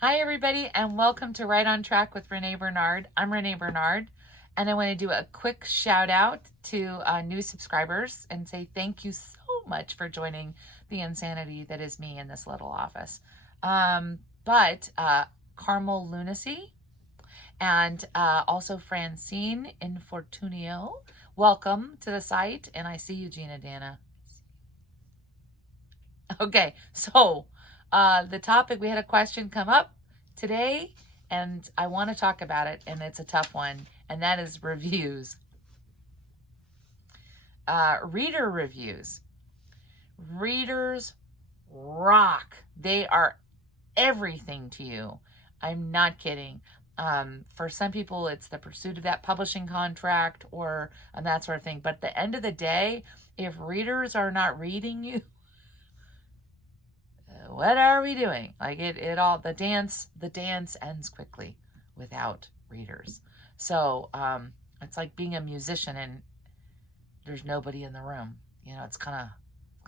Hi, everybody, and welcome to Right on Track with Renee Bernard. I'm Renee Bernard, and I want to do a quick shout out to new subscribers and say thank you so much for joining the insanity that is me in this little office. But Carmel Lunacy and also Francine Infortunio, welcome to the site, and I see you, Gina Dana. Okay, so the topic, we had a question come up today, and I want to talk about it, and it's a tough one, and that is reviews. Reader reviews. Readers rock. They are everything to you. I'm not kidding. For some people, it's the pursuit of that publishing contract or and that sort of thing. But at the end of the day, if readers are not reading you, what are we doing? Like it all, the dance ends quickly without readers. So it's like being a musician and there's nobody in the room. It's kind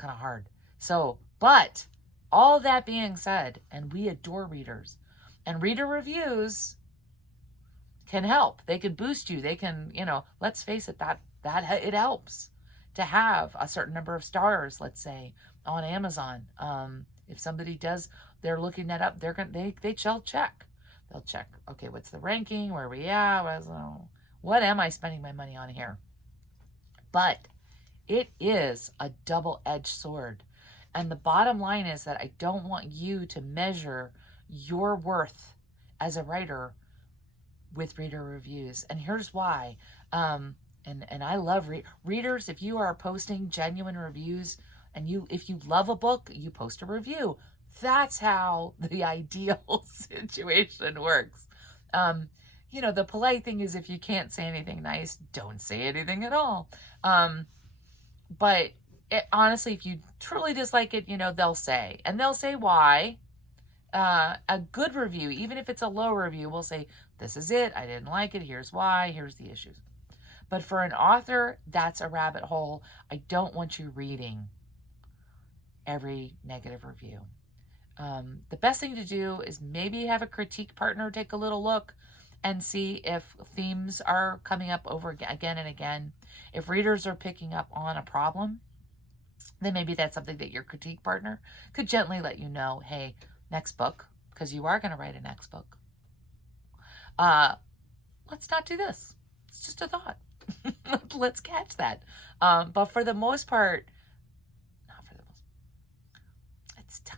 of hard. So, but all that being said, and we adore readers, and reader reviews can help. They can boost you. They can, let's face it, that it helps to have a certain number of stars, let's say, on Amazon. If somebody does, they're looking that up, they'll check. They'll check, okay, what's the ranking? Where are we at? What am I spending my money on here? But it is a double-edged sword. And the bottom line is that I don't want you to measure your worth as a writer with reader reviews. And here's why. And I love readers. If you are posting genuine reviews and if you love a book, you post a review. That's how the ideal situation works. The polite thing is if you can't say anything nice, don't say anything at all. But honestly, if you truly dislike it, they'll say, and they'll say why. A good review, even if it's a low review, will say, this is it, I didn't like it, here's why, here's the issues. But for an author, that's a rabbit hole. I don't want you reading every negative review. The best thing to do is maybe have a critique partner take a little look and see if themes are coming up over again and again. If readers are picking up on a problem, then maybe that's something that your critique partner could gently let you know, hey, next book, because you are going to write a next book. Let's not do this. It's just a thought. Let's catch that. But for the most part, it's tough.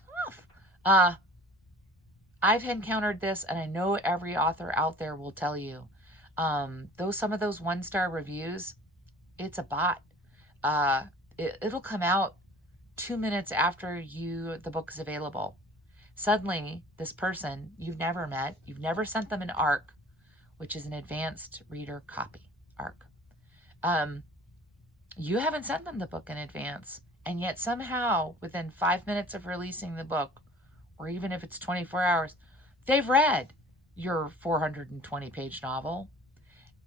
I've encountered this, and I know every author out there will tell you, some of those 1-star reviews, it's a bot. It'll come out 2 minutes after the book is available. Suddenly, this person you've never met, you've never sent them an ARC, which is an advanced reader copy, ARC. You haven't sent them the book in advance, and yet somehow within 5 minutes of releasing the book, or even if it's 24 hours, they've read your 420-page novel,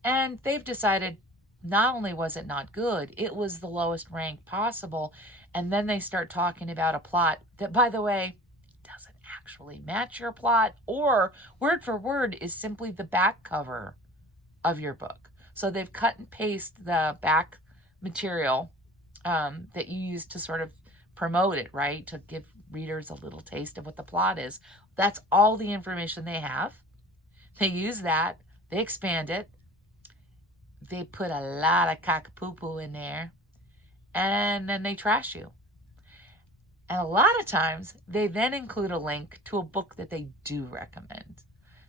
and they've decided not only was it not good, it was the lowest rank possible, and then they start talking about a plot that, by the way, doesn't actually match your plot, or word for word is simply the back cover of your book. So they've cut and pasted the back material that you use to sort of promote it, right? To give readers a little taste of what the plot is. That's all the information they have. They use that. They expand it. They put a lot of cock-poo-poo in there. And then they trash you. And a lot of times, they then include a link to a book that they do recommend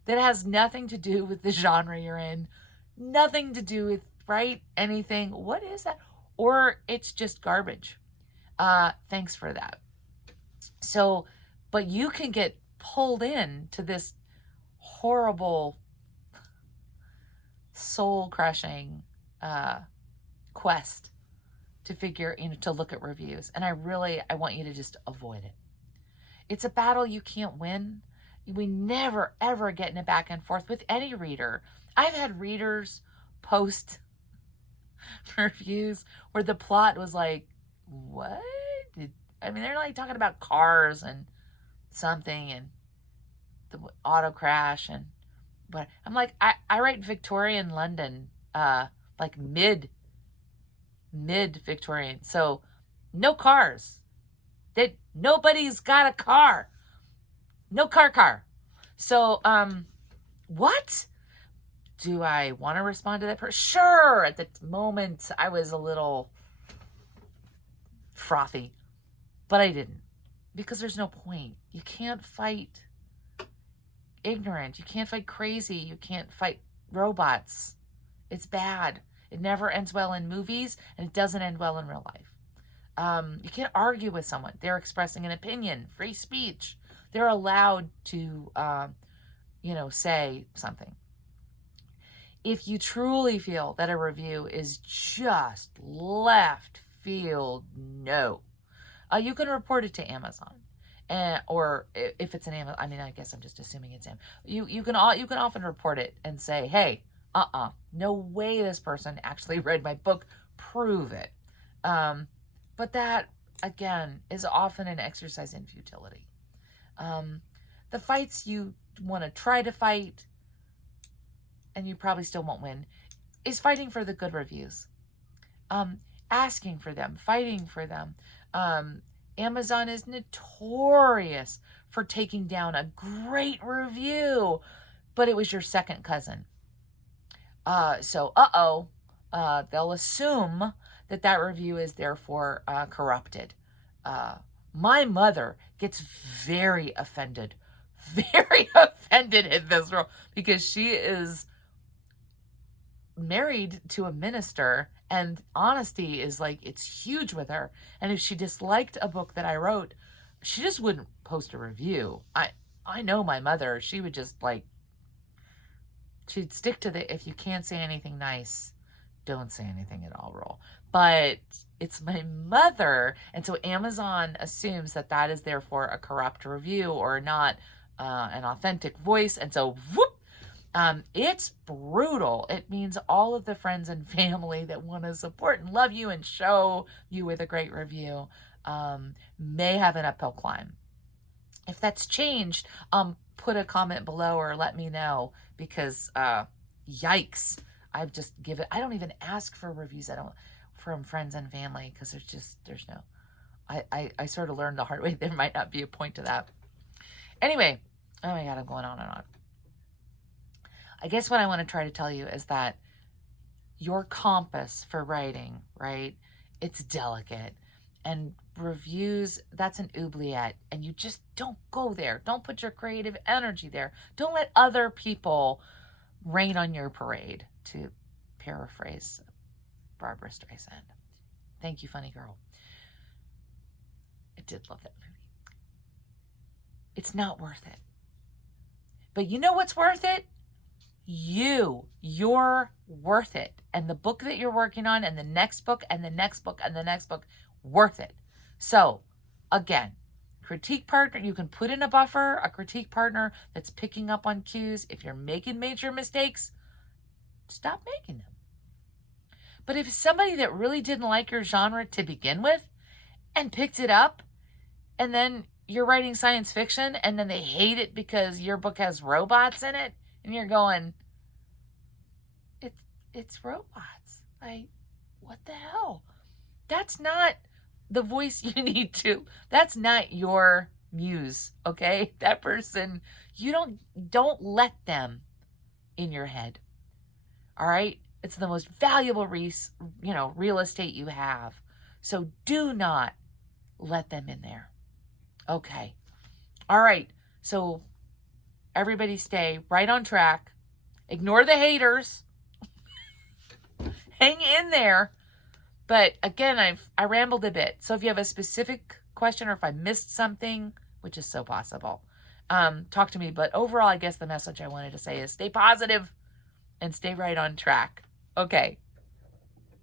that has nothing to do with the genre you're in, nothing to do with, right, anything. What is that? Or it's just garbage. Thanks for that. So, but you can get pulled in to this horrible, soul-crushing quest to figure, to look at reviews. And I want you to just avoid it. It's a battle you can't win. We never, ever get in a back and forth with any reader. I've had readers post reviews where the plot was like, what? They're like talking about cars and something, and the auto crash and but I'm like, I write Victorian London, like mid Victorian. So no cars. Nobody's got a car. No car. So, what? Do I want to respond to that person? Sure. At the moment, I was a little frothy, but I didn't because there's no point. You can't fight ignorant. You can't fight crazy. You can't fight robots. It's bad. It never ends well in movies, and it doesn't end well in real life. You can't argue with someone. They're expressing an opinion, free speech. They're allowed to, say something. If you truly feel that a review is just left field, no. You can report it to Amazon. Or if it's an Amazon, I mean, I guess I'm just assuming it's Amazon. You can often report it and say, hey, no way this person actually read my book. Prove it. But that, again, is often an exercise in futility. The fights you want to try to fight, and you probably still won't win, is fighting for the good reviews. Asking for them, fighting for them. Amazon is notorious for taking down a great review, but it was your second cousin. They'll assume that review is therefore corrupted. My mother gets very offended in this role because she is married to a minister and honesty is like, it's huge with her. And if she disliked a book that I wrote, she just wouldn't post a review. I know my mother, she would just she'd stick to the, if you can't say anything nice, don't say anything at all rule. But it's my mother. And so Amazon assumes that is therefore a corrupt review or not an authentic voice. And so, whoop, it's brutal. It means all of the friends and family that want to support and love you and show you with a great review may have an uphill climb. If that's changed, put a comment below or let me know because yikes. I don't even ask for reviews. From friends and family because there's no, I sort of learned the hard way. There might not be a point to that. Anyway, oh my God, I'm going on and on. I guess what I want to try to tell you is that your compass for writing, right? It's delicate. And reviews, that's an oubliette. And you just don't go there. Don't put your creative energy there. Don't let other people rain on your parade, to paraphrase Barbara Streisand. Thank you, funny girl. I did love that movie. It's not worth it. But you know what's worth it? You're worth it. And the book that you're working on and the next book and the next book and the next book, worth it. So again, critique partner, you can put in a buffer, a critique partner that's picking up on cues. If you're making major mistakes, stop making them. But if somebody that really didn't like your genre to begin with and picked it up, and then you're writing science fiction and then they hate it because your book has robots in it, and you're going, it's robots. What the hell? That's not the voice you need to. That's not your muse, okay? That person, you don't let them in your head. All right? It's the most valuable real estate you have. So do not let them in there. Okay. All right. So everybody stay right on track. Ignore the haters. Hang in there. But again, I rambled a bit. So if you have a specific question or if I missed something, which is so possible, talk to me. But overall, I guess the message I wanted to say is stay positive and stay right on track. Okay.